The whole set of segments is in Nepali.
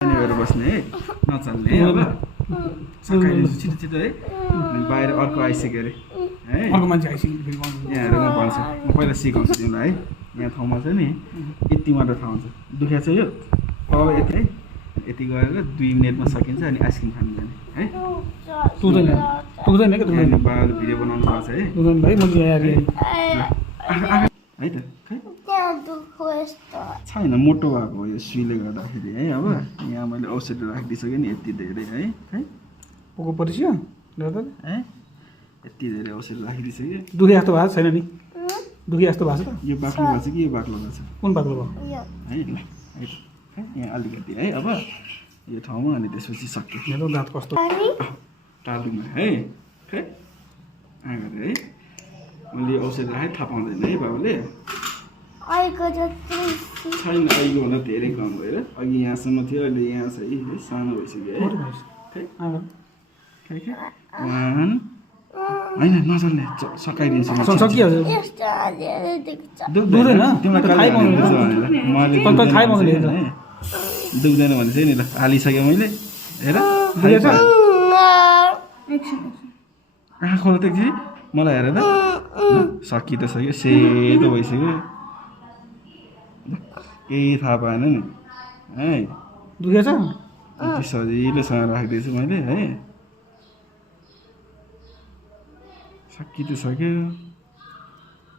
गएर बस्ने है नचल्ने है अब सकाइदिन्छु छिटो छिटो है बाहिर अर्को आइसक्यो अरे है अर्को मान्छे आइसक्यो फेरि गर्नु। यहाँ हेर म भन्छु म पहिला सिकाउँछु तिमीलाई है यहाँ ठाउँमा छ नि यति मात्र ठाउँ छ दुख्या छ यो अब यति है यति गरेर 2 मिनेटमा सकिन्छ अनि आइसक्रिम खानु जाने है तुदैन क्या यहाँ बाल भिडियो बनाउनु भएको छ है तुदैन भाइ म यहाँ है त छैन मोटो भएको हो यो सुईले गर्दाखेरि है अब यहाँ मैले औषधी राखिदिइसकेँ नि यति धेरै है पोको परिसक्यो है यति धेरै औषधी राखिदिइसकेँ दुखे जस्तो भएको छैन नि दुखे जस्तो भएको छ त यो बाक्लो भएको छ कि यो बाक्लो भएको छ कुन बाक्लो भयो है ल है यहाँ अलिकति है अब यो ठाउँमा अनि त्यसपछि सक्यो मेरो दाँत कस्तो टालुमा है आँगर है मैले औषधी राखेँ थाहा पाउँदैन है बाबुले छैन अहिलेको भन्दा धेरै कम भएर अघि यहाँसम्म थियो अहिले यहाँ छ है सानो भइसक्यो है होइन नचल्ने सकाइदिन्छु दुख्दैन भने चाहिँ नि ल हालिसकेँ मैले हेर आँखा खोल त कि मलाई हेर त सकि त सक्यो सेतो भइसक्यो केही थाहा पाएन नि है दुखेछ यति सजिलोसँग राखिदिएछु मैले है सकि त सक्यो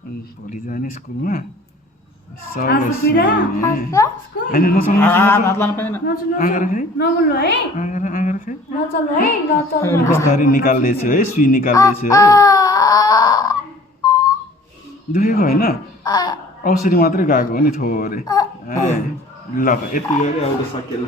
अनि भोलि जाने स्कुलमा बिस्तारै निकाल्दैछु है सुई निकाल्दैछु है दुखेको होइन औषधी मात्रै गएको हो नि थोरै ल त यति गरे अब सकेल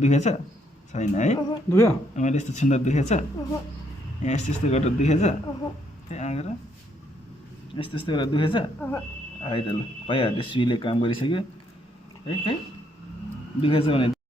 दुखेछ छैन है दुख्यो मैले यस्तो छुँदा दुखेछ यहाँ यस्तो यस्तो गरेर दुखेछ खै आँगर यस्तो यस्तो गरेर दुखेछ आइ त ल भइहाल्यो सुईले काम गरिसक्यो है दुखेछ भने